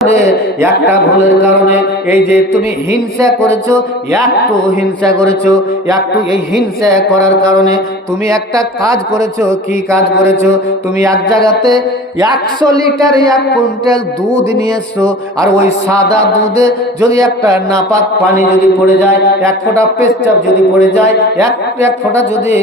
রে একটা ভুলের কারণে এই যে তুমি হিংসা করেছ একটু হিংসা করেছ একটু এই হিংসা করার কারণে তুমি একটা কাজ করেছ, কি কাজ করেছ? তুমি এক জায়গাতে একশো লিটার এক কুইন্টাল দুধ নিয়ে এসছো, আর ওই সাদা দুধে যদি একটা নাপাক পানি যদি পড়ে যায়, এক ফোঁটা পেস্টাপ যদি পড়ে যায়, এক এক ফোঁটা যদি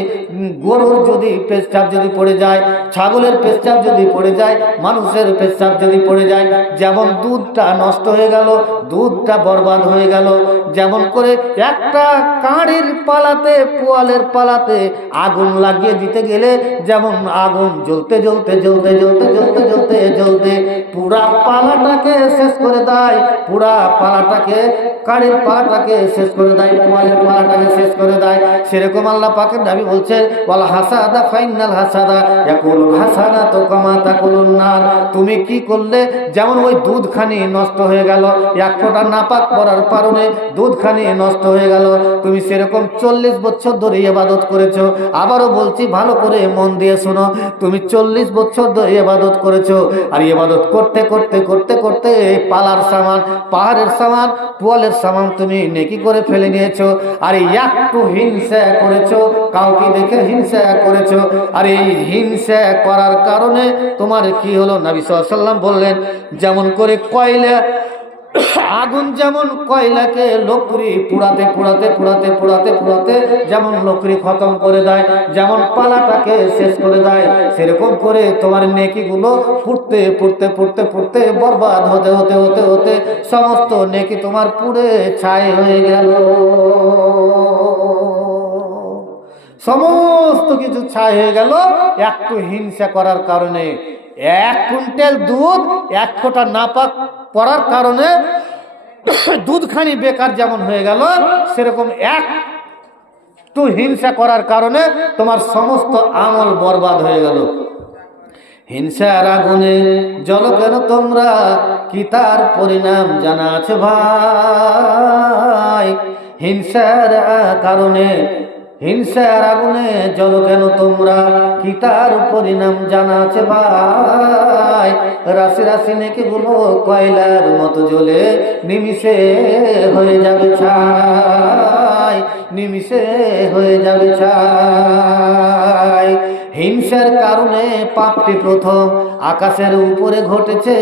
গরুর যদি পেস্টাপ যদি পড়ে যায়, ছাগলের পেস্টাপ যদি পড়ে যায়, মানুষের পেস্টাপ যদি পড়ে যায়, যেমন দুধটা নষ্ট হয়ে গেল, দুধটা বরবাদ হয়ে গেল। যেমন করে একটা কাঁড়ির পালাতে, পোয়ালের পালাতে আগুন লাগিয়ে দিতে গেলে যেমন আগুন জ্বলতে জ্বলতে জ্বলতে জ্বলতে জ্বলতে জ্বলতে জ্বলতে পুরা পালাটাকে শেষ করে দেয়, পুরা পালাটাকে কাঁড়ির পালাটাকে শেষ করে দেয় পোয়ালের পালাটাকে শেষ করে দেয়। সেরকম আল্লাহ পাকের দাবি বলছে বল হাসাদা ফাইনাল হাসাদা ইয়াকুল হাসানা তো কামা তাকুলুন নার। তুমি কি করলে? যেমন ওই দুধখানি নষ্ট হয়ে গেল, এক ফোঁটা নাপাক পড়ার কারণে দুধখানি নষ্ট হয়ে গেল। তুমি সেরকম চল্লিশ বছর ধরে ইবাদত করেছ। আবারও বলছি, ভালো করে মন দিয়ে শোনো। তুমি চল্লিশ বছর ধরে ইবাদত করেছ। আর ইবাদত করতে করতে করতে করতে এই পালার সামান, পাহাড়ের সামান, পোয়ালের সামান তুমি নেকি করে ফেলে নিয়েছো। আর একটু হিংসা করেছ, কাউকে দেখে হিংসা করেছ। আর এই হিংসা করার কারণে তোমার কি হলো? নবী সাল্লাম বললেন, যেমন করে কয়লা আগুন যেমন কয়লাকে লকড়ি পুড়াতে পুড়াতে পুড়াতে পুড়াতে পুড়াতে যেমন লকড়ি খতম করে দেয়, যেমন পালাটাকে শেষ করে দেয়, সেরকম করে তোমার নেকিগুলো পুড়তে পুড়তে পুড়তে পুড়তে বরবাদ হতে হতে হতে হতে সমস্ত নেকি তোমার পুড়ে ছাই হয়ে গেল। সমস্ত কিছু ছাই হয়ে গেল, একটু হিংসা করার কারণে, এক কুইন্টাল দুধ এক ফোঁটা নাপাক পড়ার কারণে দুধখানি বেকার যেমন হয়ে গেল, সেরকম এক একটু হিংসা করার কারণে তোমার সমস্ত আমল বরবাদ হয়ে গেল। হিংসার আগুনে জল কেন তোমরা? কি তার পরিণাম জানা আছে ভাই? হিংসার কারণে হিংসার আগুনে জল কেন তোমরা? কি তার পরিণাম জানা আছে ভাই? রাশি রাশি নেকি গুলো কয়লার মতো জলে নিমিষে হয়ে যাবে ছাই, নিমিষে হয়ে যাবে ছাই। হিংসার কারণে পাপটি প্রথম আকাশের উপরে ঘটেছে।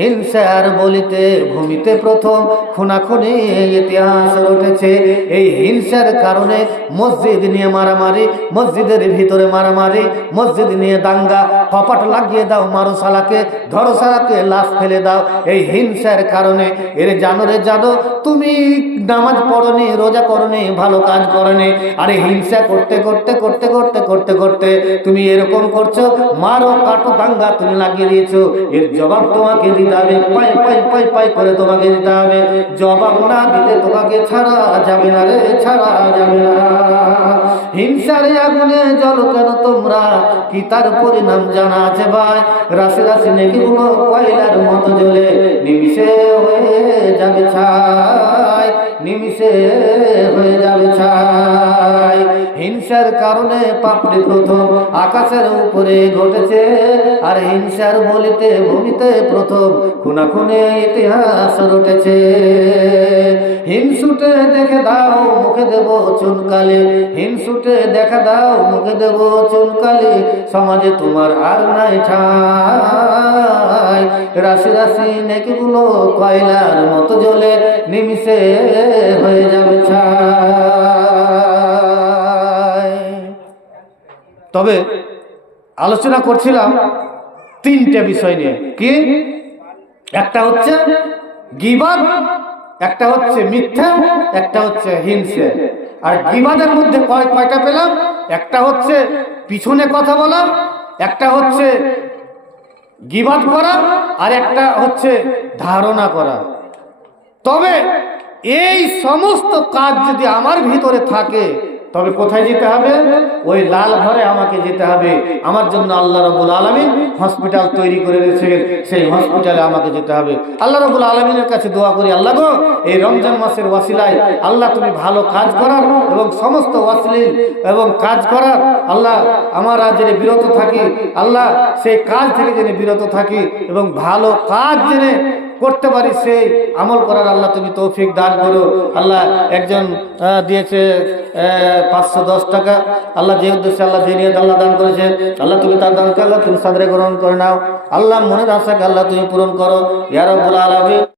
হিংসার বলিতে ভূমিতে প্রথম খুনাখুনি ইতিহাস রটেছে। এই হিংসার কারণে মসজিদ নিয়ে মারামারি, মসজিদের ভিতরে মারামারি, মসজিদ নিয়ে দাঙ্গা, কপাট লাগিয়ে দাও মারো সালাকে ধরো সালাকে লাশ ফেলে দাও। এই হিংসার কারণে এর জানো রে জানো তুমি নামাজ পড়নি, রোজা করনি, ভালো কাজ করনি। আরে হিংসা করতে করতে করতে করতে করতে করতে তুমি এরকম করছ? মারো, কাটো, দাঙ্গা তুমি লাগিয়ে দিয়েছ। এর জবাব তোমাকে দিতে হবে। পাই পাই পাই পাই করে তোমাকে দিতে হবে। জবাব না দিলে তোমাকে ছাড়া যাবে না রে, ছাড়া যাবে না। হিংসার আগুনে জল কেন তোমরা? কি তার পরিণাম জানা আছে ভাই? রাশি রাশি নেকি গুলো কয়লার মতো জ্বলে। নিমিষে হয়ে যাবে ছাই, নিমিষে হয়ে যাবে ছাই। হিংসার কারণে পাপড়ি প্রথম আকাশের উপরে ঘটেছে। আর হিংসার বলিতে ভূমিতে প্রথম খুনা খুনাখুনে ইতিহাস রটেছে। হিংসুটে দেখে দাও, মুখে দেব চুনকালি। হিংসুটে দেখা দাও, মুখে দেব চুনকালি। সমাজে তোমার আর নাই ঠাই। রাশি রাশি নেকিগুলো কয়লার মতো জ্বলে, নিমিষে হয়ে যাবে ছাই। তবে আলোচনা করছিলাম তিনটে বিষয় নিয়ে। কি? একটা হচ্ছে গিবাদ, একটা হচ্ছে মিথ্যা, একটা হচ্ছে হিংসে। আর গিবাদের মধ্যে কয় কয়টা পেলাম? একটা হচ্ছে পিছনে কথা বলা, একটা হচ্ছে গিবাদ করা, আর একটা হচ্ছে ধারণা করা। তবে এই সমস্ত কাজ যদি আমার ভিতরে থাকে তবে কোথায় যেতে হবে? ওই লাল ঘরে আমাকে যেতে হবে। আমার জন্য আল্লাহ রবুল আলমিন হসপিটাল তৈরি করে দিয়েছেন সেই হসপিটালে আমাকে যেতে হবে। আল্লাহ রবুল আলমিনের কাছে দোয়া করি, আল্লাহ গো, এই রমজান মাসের ওয়াসিলায় আল্লাহ তুমি ভালো কাজ করার এবং সমস্ত ওয়াসিলিন এবং কাজ করার আল্লাহ আমরা জেনে বিরত থাকি, আল্লাহ সেই কাজ থেকে জেনে বিরত থাকি এবং ভালো কাজ জেনে করতে পারি সেই আমল করার আল্লাহ তুমি তৌফিক দান করো। আল্লাহ একজন দিয়েছে পাঁচশো দশ টাকা। আল্লাহ যে উদ্দেশ্যে আল্লাহ যে নিয়ে আল্লাহ দান করেছে, আল্লাহ তুমি তার দানকে আল্লাহ তুমি সাদরে গ্রহণ করে নাও। আল্লাহ মনের আশাকে আল্লাহ তুমি পূরণ করো। ইয়ারবুল আলমী